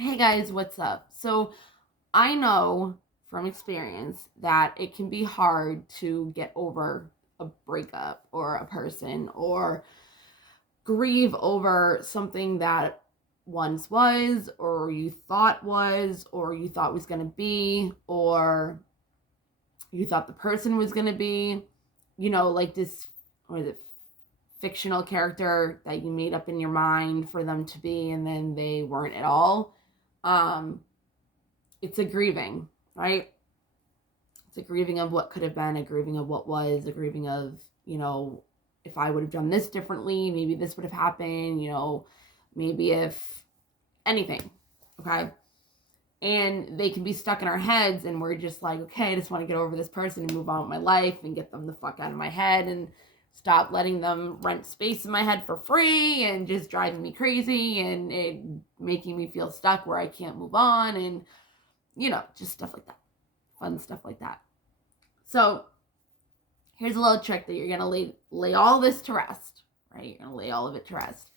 Hey guys, what's up? So, I know from experience that it can be hard to get over a breakup or a person or grieve over something that once was, or you thought was going to be, or you thought the person was going to be, like this, or the fictional character that you made up in your mind for them to be, and then they weren't at all. Um, it's a grieving, right? It's a grieving of what could have been, a grieving of what was, a grieving of, if I would have done this differently, maybe this would have happened, maybe if anything. Okay. And they can be stuck in our heads, and we're just like, okay, I just want to get over this person and move on with my life and get them the fuck out of my head and stop letting them rent space in my head for free and just driving me crazy and it making me feel stuck where I can't move on and, just stuff like that. Fun stuff like that. So here's a little trick that you're gonna lay all this to rest, right? You're gonna lay all of it to rest.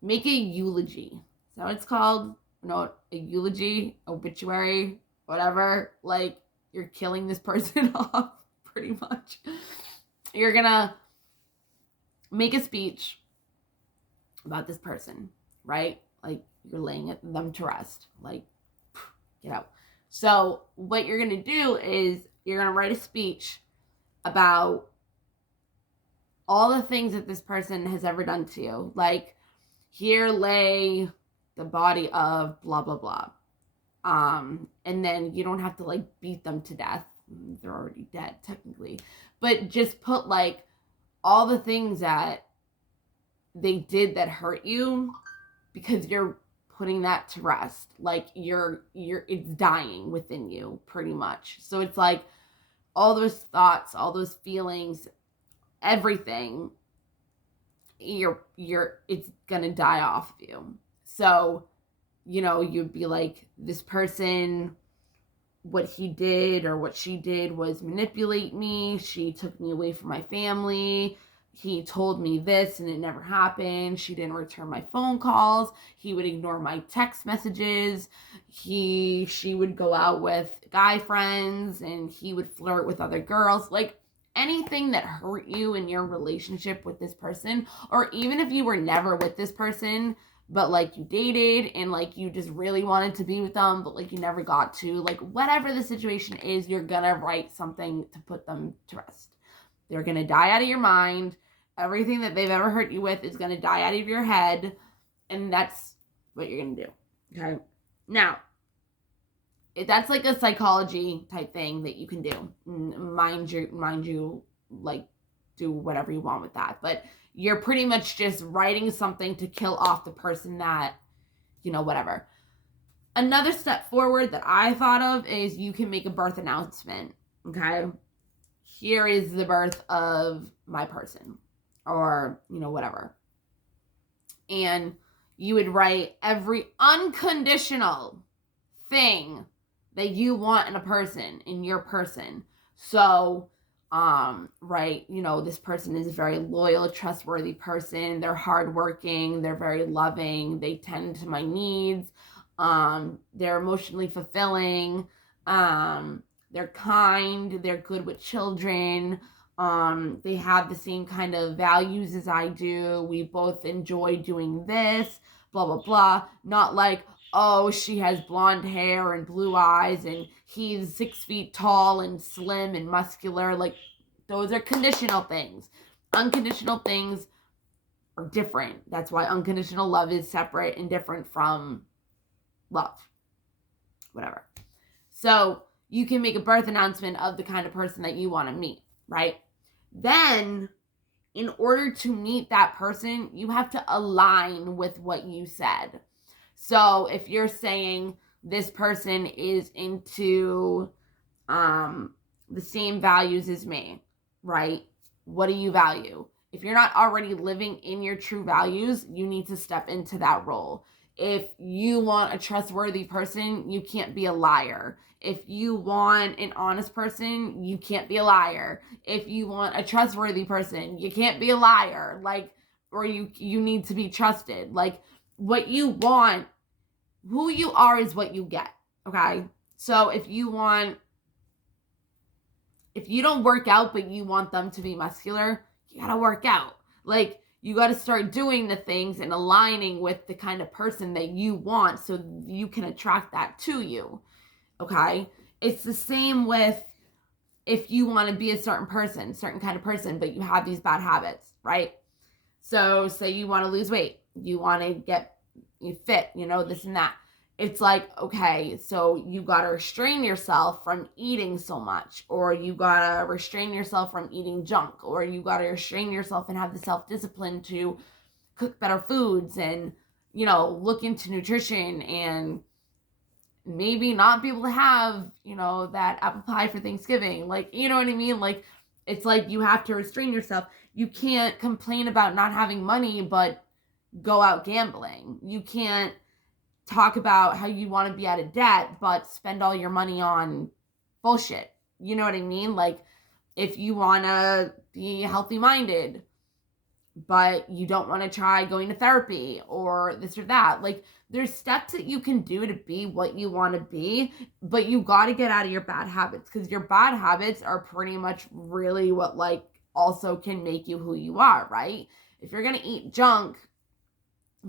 Make a eulogy. Is that what it's called? No, a eulogy, obituary, whatever. Like you're killing this person off, pretty much. You're gonna make a speech about this person, right? Like you're laying them to rest. Like, get out. So what you're gonna do is you're gonna write a speech about all the things that this person has ever done to you. Like, here lay the body of blah, blah, blah. And then you don't have to like beat them to death. They're already dead, technically. But just put like all the things that they did that hurt you because you're putting that to rest. Like it's dying within you pretty much. So it's like all those thoughts, all those feelings, everything, it's gonna die off of you. So, you'd be like, this person, what he did or what she did was manipulate me. She took me away from my family. He told me this and it never happened. She didn't return my phone calls. He would ignore my text messages. She would go out with guy friends and he would flirt with other girls. Like anything that hurt you in your relationship with this person, or even if you were never with this person, but like you dated and like you just really wanted to be with them but like you never got to, like whatever the situation is, you're gonna write something to put them to rest. They're gonna die out of your mind. Everything that they've ever hurt you with is gonna die out of your head, and that's what you're gonna do. Okay, now that's like a psychology type thing that you can do. Mind you, like do whatever you want with that, but you're pretty much just writing something to kill off the person that, whatever. Another step forward that I thought of is you can make a birth announcement. Okay, here is the birth of my person, or whatever, and you would write every unconditional thing that you want in a person, in your person. So right, this person is a very loyal, trustworthy person. They're hardworking, they're very loving, they tend to my needs, they're emotionally fulfilling, they're kind, they're good with children, they have the same kind of values as I do, we both enjoy doing this, blah blah blah. Not like, oh, she has blonde hair and blue eyes and he's 6 feet tall and slim and muscular. Like, those are conditional things. Unconditional things are different. That's why unconditional love is separate and different from love. Whatever. So you can make a birth announcement of the kind of person that you want to meet, right? Then, in order to meet that person, you have to align with what you said. So if you're saying this person is into the same values as me, right? What do you value? If you're not already living in your true values, you need to step into that role. If you want a trustworthy person, you can't be a liar. If you want an honest person, you can't be a liar. If you want a trustworthy person, you can't be a liar. Like, or you need to be trusted. Like, what you want who you are is what you get. Okay. So if you don't work out, but you want them to be muscular, you gotta work out. Like, you gotta start doing the things and aligning with the kind of person that you want so you can attract that to you. Okay. It's the same with if you want to be a certain kind of person, but you have these bad habits, right? So say you want to lose weight, you want to get fit, this and that. It's like, okay, so you got to restrain yourself from eating so much, or you got to restrain yourself from eating junk, or you got to restrain yourself and have the self-discipline to cook better foods and, look into nutrition and maybe not be able to have, that apple pie for Thanksgiving. Like, you know what I mean? Like, it's like you have to restrain yourself. You can't complain about not having money, but go out gambling. You can't talk about how you want to be out of debt, but spend all your money on bullshit. You know what I mean? Like, if you want to be healthy minded, but you don't want to try going to therapy or this or that. Like, there's steps that you can do to be what you want to be, but you got to get out of your bad habits, because your bad habits are pretty much really what, like, also can make you who you are, right? If you're going to eat junk,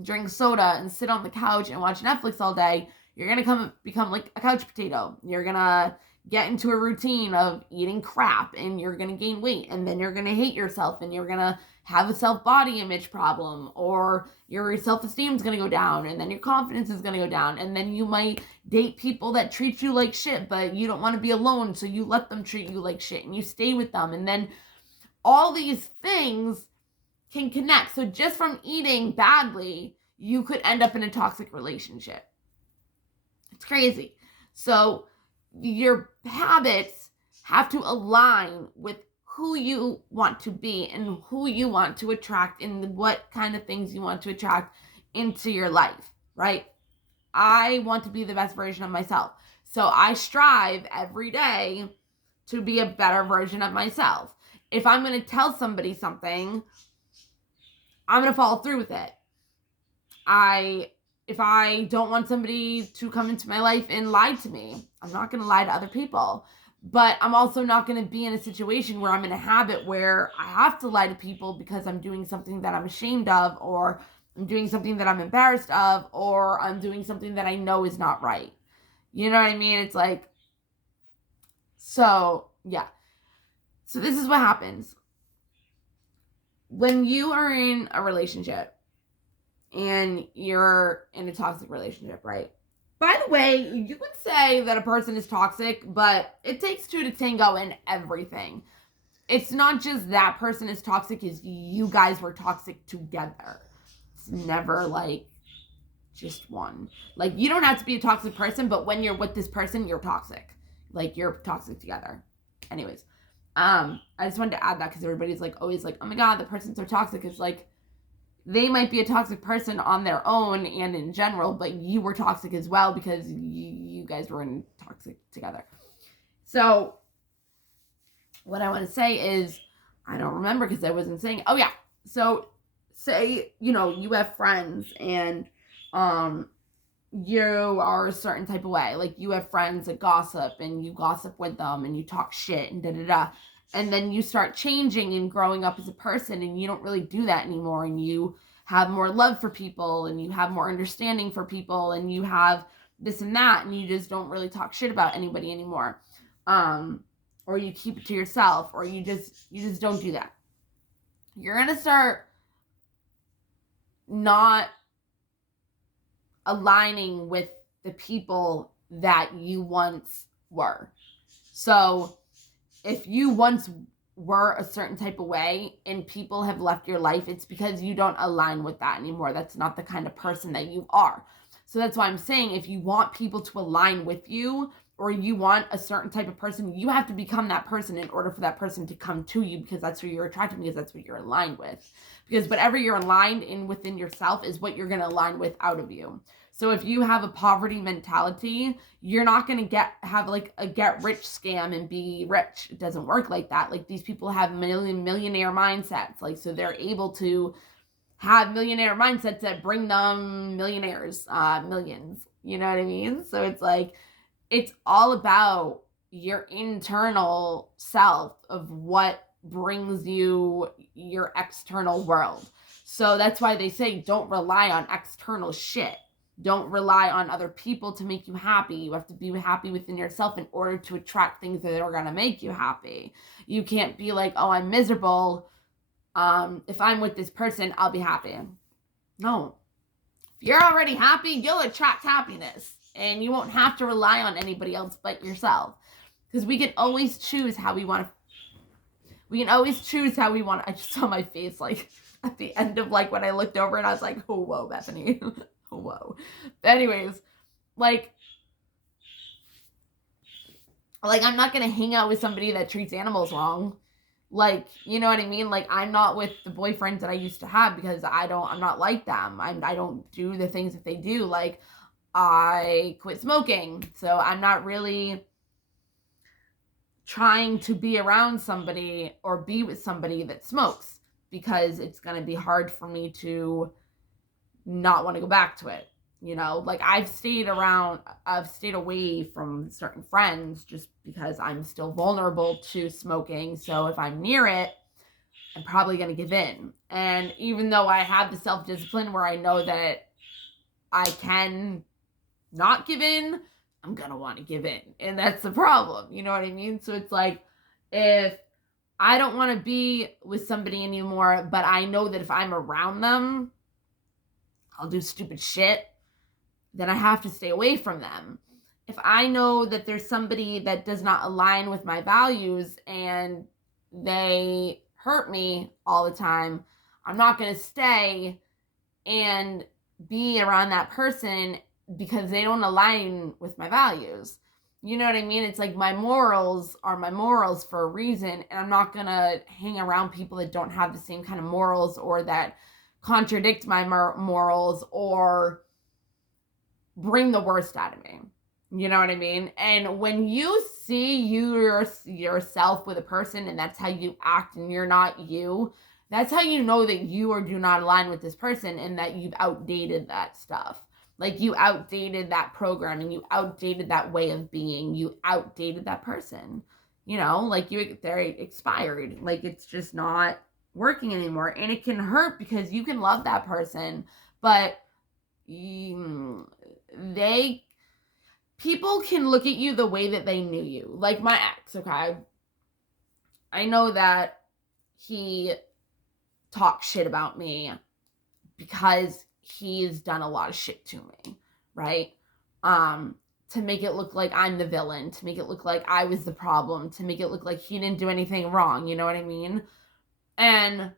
drink soda, and sit on the couch and watch Netflix all day, you're going to become like a couch potato. You're going to get into a routine of eating crap, and you're going to gain weight, and then you're going to hate yourself, and you're going to have a self-body image problem, or your self-esteem is going to go down, and then your confidence is going to go down, and then you might date people that treat you like shit, but you don't want to be alone, so you let them treat you like shit, and you stay with them, and then all these things can connect. So just from eating badly, you could end up in a toxic relationship. It's crazy. So your habits have to align with who you want to be and who you want to attract and what kind of things you want to attract into your life, right? I want to be the best version of myself. So I strive every day to be a better version of myself. If I'm going to tell somebody something, I'm going to follow through with it. If I don't want somebody to come into my life and lie to me, I'm not going to lie to other people. But I'm also not going to be in a situation where I'm in a habit where I have to lie to people because I'm doing something that I'm ashamed of, or I'm doing something that I'm embarrassed of, or I'm doing something that I know is not right. You know what I mean? It's like, so yeah. So this is what happens. When you are in a relationship and you're in a toxic relationship, right? By the way, you could say that a person is toxic, but it takes two to tango in everything. It's not just that person is toxic, is you guys were toxic together. It's never like just one. Like, you don't have to be a toxic person, but when you're with this person, you're toxic. Like, you're toxic together. Anyways, I just wanted to add that because everybody's like always like, oh my god, the person's so toxic. It's like, they might be a toxic person on their own and in general, but you were toxic as well because you guys were in toxic together. So what I want to say is, I don't remember because I wasn't saying, oh yeah. So say, you have friends and you are a certain type of way. Like, you have friends that gossip and you gossip with them and you talk shit and da-da-da. And then you start changing and growing up as a person, and you don't really do that anymore, and you have more love for people, and you have more understanding for people, and you have this and that, and you just don't really talk shit about anybody anymore. Or you keep it to yourself, or you just don't do that. You're going to start not aligning with the people that you once were. So if you once were a certain type of way and people have left your life, it's because you don't align with that anymore. That's not the kind of person that you are. So that's why I'm saying, if you want people to align with you, or you want a certain type of person, you have to become that person in order for that person to come to you, because that's who you're attracted to, because that's what you're aligned with. Because whatever you're aligned in within yourself is what you're going to align with out of you. So if you have a poverty mentality, you're not going to have like a get rich scam and be rich. It doesn't work like that. Like, these people have millionaire mindsets. Like, so they're able to have millionaire mindsets that bring them millionaires, millions. You know what I mean? So it's like, it's all about your internal self of what brings you your external world. So that's why they say don't rely on external shit. Don't rely on other people to make you happy. You have to be happy within yourself in order to attract things that are going to make you happy. You can't be like, oh, I'm miserable. If I'm with this person, I'll be happy. No. If you're already happy, you'll attract happiness. And you won't have to rely on anybody else but yourself. Because we can always choose how we want to. We can always choose how we want. I just saw my face like at the end of like when I looked over and I was like, oh, whoa, Bethany. Whoa. But anyways, like I'm not going to hang out with somebody that treats animals wrong. Like, you know what I mean? Like, I'm not with the boyfriends that I used to have because I'm not like them. I don't do the things that they do. Like, I quit smoking. So I'm not really trying to be around somebody or be with somebody that smokes because it's going to be hard for me to not want to go back to it. You know, like I've stayed away from certain friends just because I'm still vulnerable to smoking. So if I'm near it, I'm probably going to give in. And even though I have the self-discipline where I know that I can not give in, I'm going to want to give in. And that's the problem. You know what I mean? So it's like, if I don't want to be with somebody anymore, but I know that if I'm around them, I'll do stupid shit, then I have to stay away from them. If I know that there's somebody that does not align with my values and they hurt me all the time, I'm not going to stay and be around that person because they don't align with my values. You know what I mean? It's like my morals are my morals for a reason, and I'm not going to hang around people that don't have the same kind of morals or that contradict my morals or bring the worst out of me. You know what I mean? And when you see yourself with a person and that's how you act and you're not you, that's how you know that you or do not align with this person and that you've outdated that stuff. Like you outdated that programming, you outdated that way of being, you outdated that person. You know, like they're expired. Like it's just not working anymore. And it can hurt because you can love that person, but people can look at you the way that they knew you. Like my ex, okay? I know that he talks shit about me because he's done a lot of shit to me, right? To make it look like I'm the villain, to make it look like I was the problem, to make it look like he didn't do anything wrong, you know what I mean? And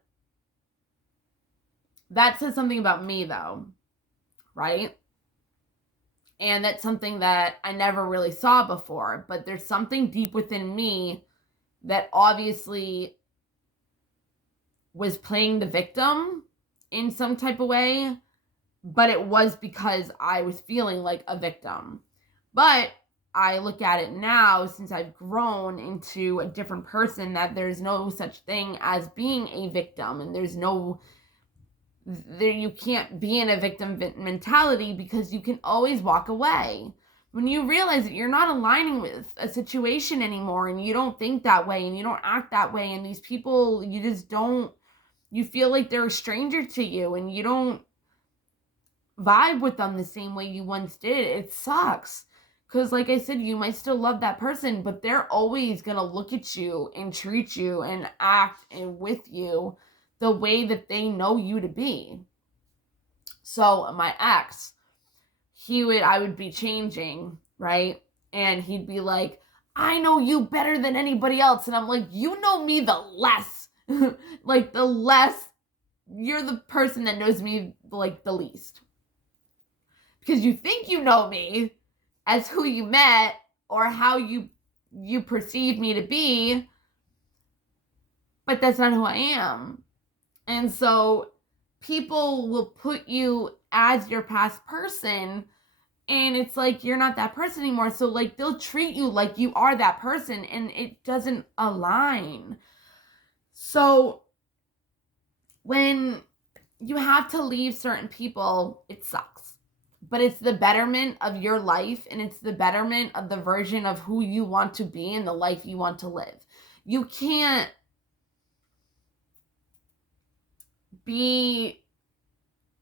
that says something about me though, right? And that's something that I never really saw before, but there's something deep within me that obviously was playing the victim in some type of way, but it was because I was feeling like a victim. But I look at it now, since I've grown into a different person, that there's no such thing as being a victim, and you can't be in a victim mentality because you can always walk away. When you realize that you're not aligning with a situation anymore and you don't think that way and you don't act that way, and these people, you feel like they're a stranger to you and you don't vibe with them the same way you once did, it sucks. Because like I said, you might still love that person, but they're always going to look at you and treat you and act with you the way that they know you to be. So my ex, I would be changing, right? And he'd be like, I know you better than anybody else. And I'm like, you know me the less. Like the less, you're the person that knows me like the least. Because you think you know me as who you met or how you perceive me to be, but that's not who I am. And so people will put you as your past person, and it's like you're not that person anymore. So like they'll treat you like you are that person, and it doesn't align. So when you have to leave certain people, it sucks. but it's the betterment of your life, and it's the betterment of the version of who you want to be and the life you want to live. You can't be,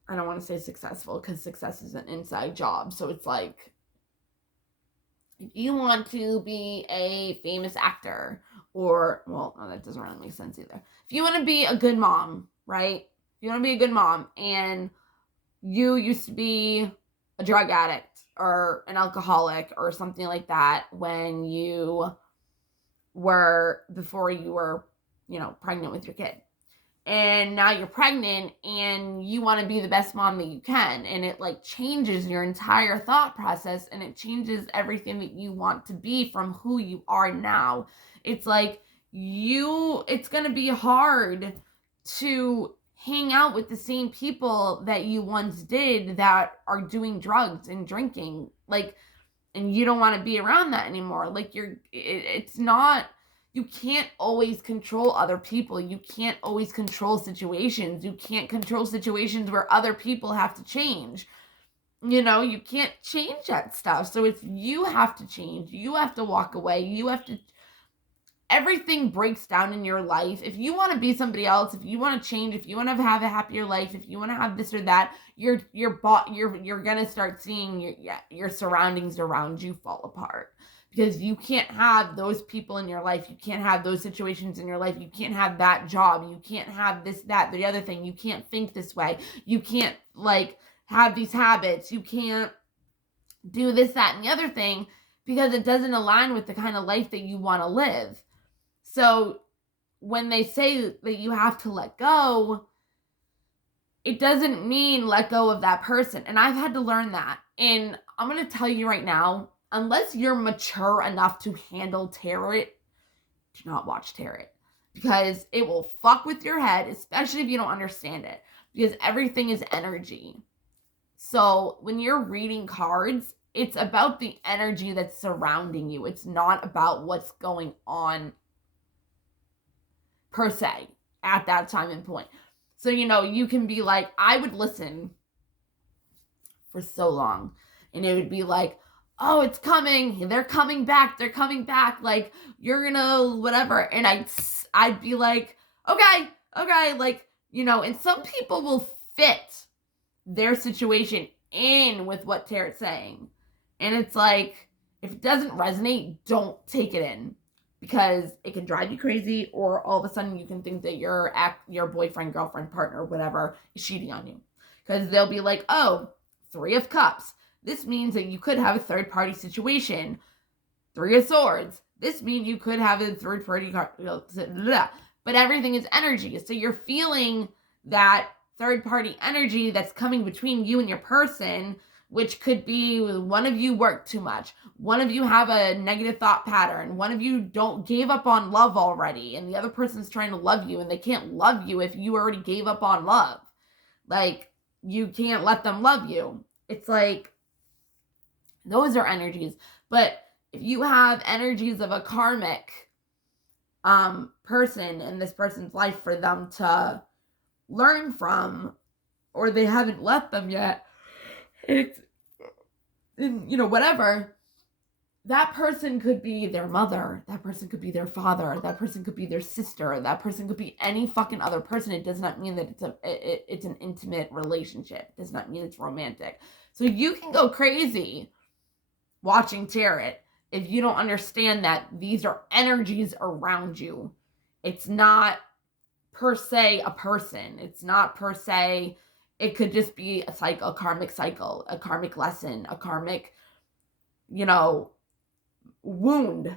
I don't want to say successful because success is an inside job. So it's like, if you want to be a famous actor, or, well, no, that doesn't really make sense either. If you want to be a good mom, right? If you want to be a good mom and you used to be a drug addict or an alcoholic or something like that when you were, before you were, pregnant with your kid. And now you're pregnant and you want to be the best mom that you can. And it like changes your entire thought process, and it changes everything that you want to be from who you are now. It's like it's going to be hard to hang out with the same people that you once did that are doing drugs and drinking. Like, and you don't want to be around that anymore. Like it's not, you can't always control other people. You can't always control situations. You can't control situations where other people have to change. You can't change that stuff. So you have to change. You have to walk away. Everything breaks down in your life. If you want to be somebody else, if you want to change, if you want to have a happier life, if you want to have this or that, you're going to start seeing your surroundings around you fall apart. Because you can't have those people in your life. You can't have those situations in your life. You can't have that job. You can't have this, that, the other thing. You can't think this way. You can't, have these habits. You can't do this, that, and the other thing, because it doesn't align with the kind of life that you want to live. So when they say that you have to let go, it doesn't mean let go of that person. And I've had to learn that. And I'm going to tell you right now, unless you're mature enough to handle tarot, do not watch tarot, because it will fuck with your head, especially if you don't understand it, because everything is energy. So when you're reading cards, it's about the energy that's surrounding you. It's not about what's going on per se at that time and point. So, you can be like, I would listen for so long, and it would be like, oh, it's coming, they're coming back, like, you're gonna whatever. And I'd be like, okay, and some people will fit their situation in with what tarot's saying. And it's like, if it doesn't resonate, don't take it in, because it can drive you crazy, or all of a sudden you can think that your boyfriend, girlfriend, partner, whatever, is cheating on you. Because they'll be like, oh, 3 of Cups. This means that you could have a third-party situation. 3 of Swords. This means you could have a third-party... But everything is energy. So you're feeling that third-party energy that's coming between you and your person, which could be one of you work too much. One of you have a negative thought pattern. One of you gave up on love already, and the other person's trying to love you, and they can't love you if you already gave up on love. Like, you can't let them love you. It's like, those are energies. But if you have energies of a karmic person in this person's life for them to learn from, or they haven't let them yet, it's, whatever, that person could be their mother, that person could be their father, that person could be their sister, that person could be any fucking other person. It does not mean that it's an intimate relationship. It does not mean it's romantic. So you can go crazy watching tarot if you don't understand that these are energies around you. It's not per se a person. It's not per se, it could just be a cycle, a karmic cycle, a karmic lesson, a karmic, wound,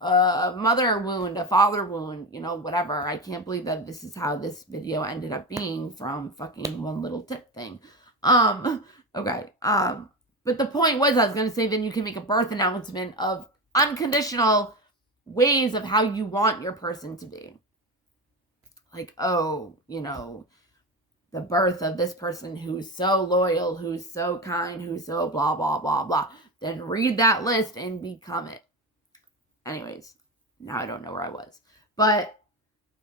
a mother wound, a father wound, whatever. I can't believe that this is how this video ended up being from fucking one little tip thing. Okay. But the point was, I was going to say, then you can make a birth announcement of unconditional ways of how you want your person to be. Like, oh, the birth of this person who's so loyal, who's so kind, who's so blah, blah, blah, blah. Then read that list and become it. Anyways, now I don't know where I was. But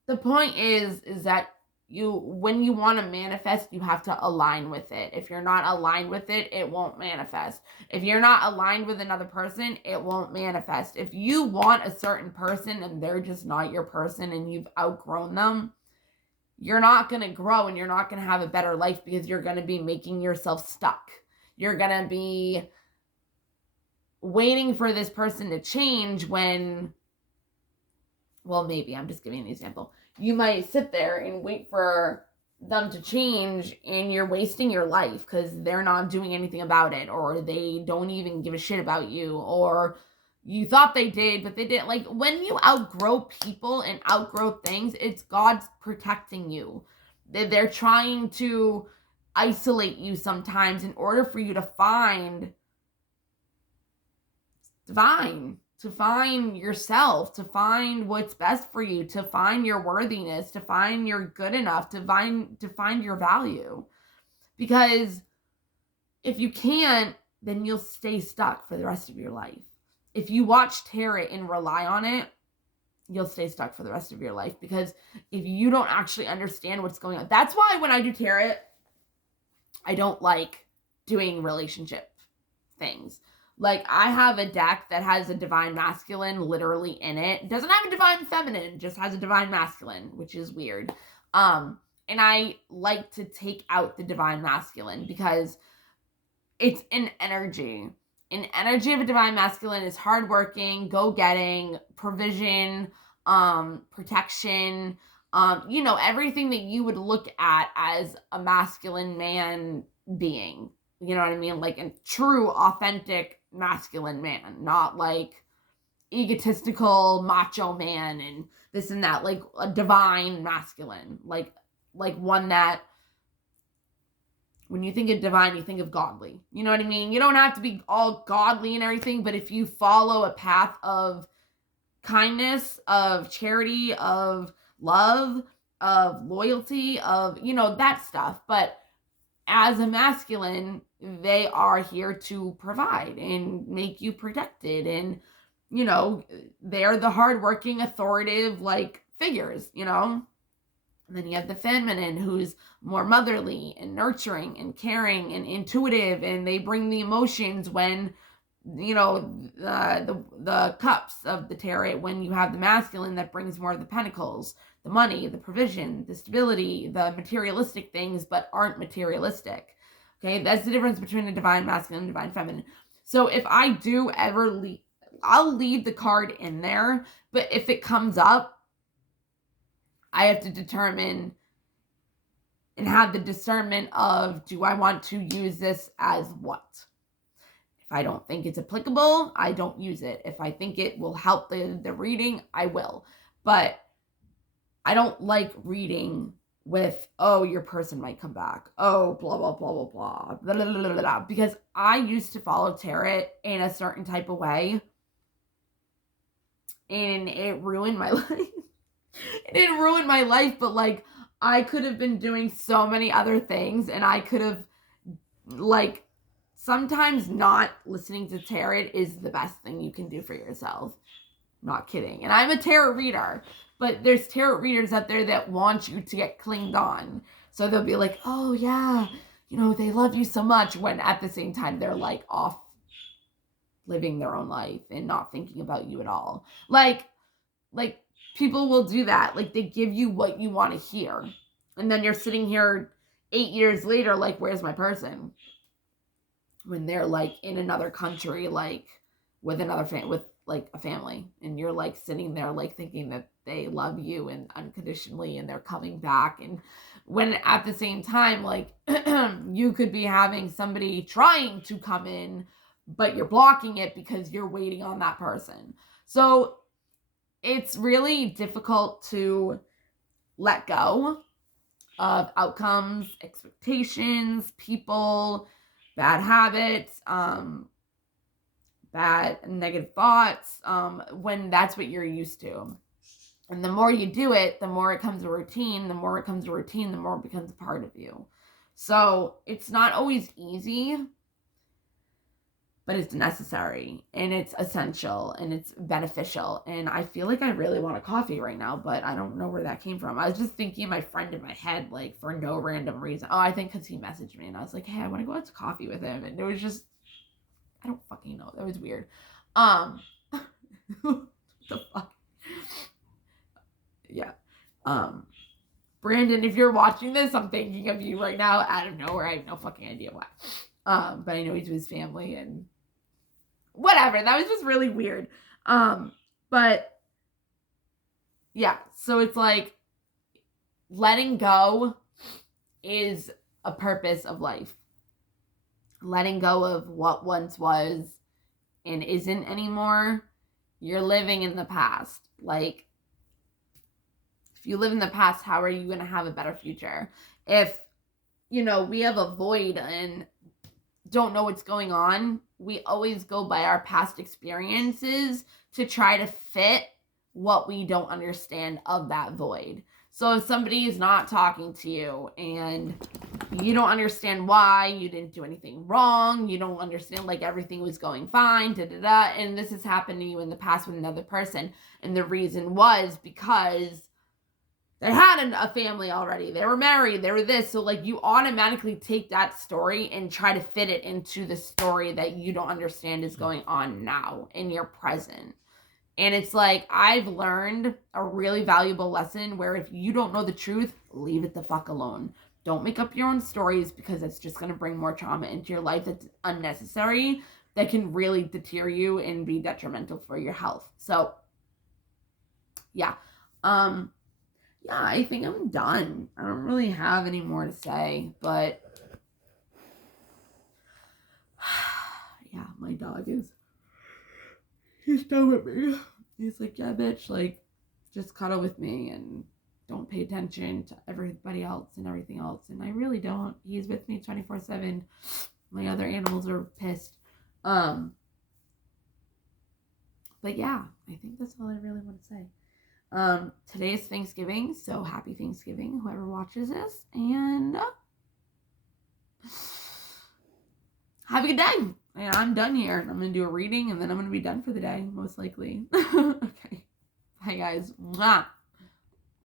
the point is that when you want to manifest, you have to align with it. If you're not aligned with it, it won't manifest. If you're not aligned with another person, it won't manifest. If you want a certain person and they're just not your person and you've outgrown them, you're not going to grow and you're not going to have a better life because you're going to be making yourself stuck. You're going to be waiting for this person to change when, well, maybe I'm just giving an example. You might sit there and wait for them to change and you're wasting your life because they're not doing anything about it, or they don't even give a shit about you, or you thought they did, but they didn't. Like, when you outgrow people and outgrow things, it's God's protecting you. They're trying to isolate you sometimes in order for you to find divine, to find yourself, to find what's best for you, to find your worthiness, to find you're good enough, to find your value. Because if you can't, then you'll stay stuck for the rest of your life. If you watch tarot and rely on it, you'll stay stuck for the rest of your life. Because if you don't actually understand what's going on, that's why when I do tarot, I don't like doing relationship things. Like, I have a deck that has a divine masculine literally in it. It doesn't have a divine feminine, just has a divine masculine, which is weird. And I like to take out the divine masculine because it's an energy. An energy of a divine masculine is hardworking, go-getting, provision, protection, everything that you would look at as a masculine man being. You know what I mean? Like a true, authentic masculine man, not like egotistical macho man and this and that. Like a divine masculine, like one that, when you think of divine, you think of godly. You know what I mean? You don't have to be all godly and everything, but if you follow a path of kindness, of charity, of love, of loyalty, of, that stuff. But as a masculine, they are here to provide and make you protected. And, they're the hardworking, authoritative, figures, And then you have the feminine, who's more motherly and nurturing and caring and intuitive, and they bring the emotions when, the cups of the tarot, when you have the masculine that brings more of the pentacles, the money, the provision, the stability, the materialistic things, but aren't materialistic. Okay, that's the difference between the divine masculine and divine feminine. So if I do ever leave, I'll leave the card in there, but if it comes up, I have to determine and have the discernment of, do I want to use this as what? If I don't think it's applicable, I don't use it. If I think it will help the reading, I will. But I don't like reading with, oh, your person might come back. Oh, blah, blah, blah, blah, blah, blah, blah, blah, blah, blah. Because I used to follow tarot in a certain type of way. And it ruined my life. It didn't ruin my life, but I could have been doing so many other things, and I could have, sometimes not listening to tarot is the best thing you can do for yourself. Not kidding. And I'm a tarot reader, but there's tarot readers out there that want you to get clinged on. So they'll be like, oh yeah, they love you so much, when at the same time they're off living their own life and not thinking about you at all. Like people will do that. They give you what you want to hear. And then you're sitting here 8 years later, where's my person? When they're in another country, with another with a family. And you're sitting there thinking that they love you and unconditionally and they're coming back. And when at the same time, you could be having somebody trying to come in, but you're blocking it because you're waiting on that person. So it's really difficult to let go of outcomes, expectations, people, bad habits, bad negative thoughts, when that's what you're used to. And the more you do it, the more it becomes a routine. The more it becomes a routine, the more it becomes a part of you. So it's not always easy. but it's necessary and it's essential and it's beneficial. And I feel like I really want a coffee right now, but I don't know where that came from. I was just thinking my friend in my head, like, for no random reason. Oh, I think because he messaged me and I was like, hey, I want to go out to coffee with him. And it was just, I don't fucking know. That was weird. What the fuck? Yeah. Brandon, if you're watching this, I'm thinking of you right now out of nowhere. I have no fucking idea why. But I know he's with his family and whatever. That was just really weird. But yeah, so it's like letting go is a purpose of life. Letting go of what once was and isn't anymore. You're living in the past. Like, if you live in the past, how are you going to have a better future? If, we have a void and don't know what's going on, we always go by our past experiences to try to fit what we don't understand of that void. So if somebody is not talking to you and you don't understand why, you didn't do anything wrong, you don't understand, like, everything was going fine, and this has happened to you in the past with another person, and the reason was because they had a family already, they were married, they were this, so, like, you automatically take that story and try to fit it into the story that you don't understand is going on now in your present. And it's like, I've learned a really valuable lesson where if you don't know the truth, leave it the fuck alone. Don't make up your own stories, because it's just going to bring more trauma into your life that's unnecessary, that can really deter you and be detrimental for your health. So, yeah. Yeah, I think I'm done. I don't really have any more to say, but yeah, my dog he's done with me. He's like, yeah, bitch, like, just cuddle with me and don't pay attention to everybody else and everything else. And I really don't. He's with me 24/7. My other animals are pissed. But yeah, I think that's all I really want to say. Today is Thanksgiving, so happy Thanksgiving, whoever watches this, and have a good day. And I'm done here. I'm going to do a reading, and then I'm going to be done for the day, most likely. Okay. Bye, guys. Mwah.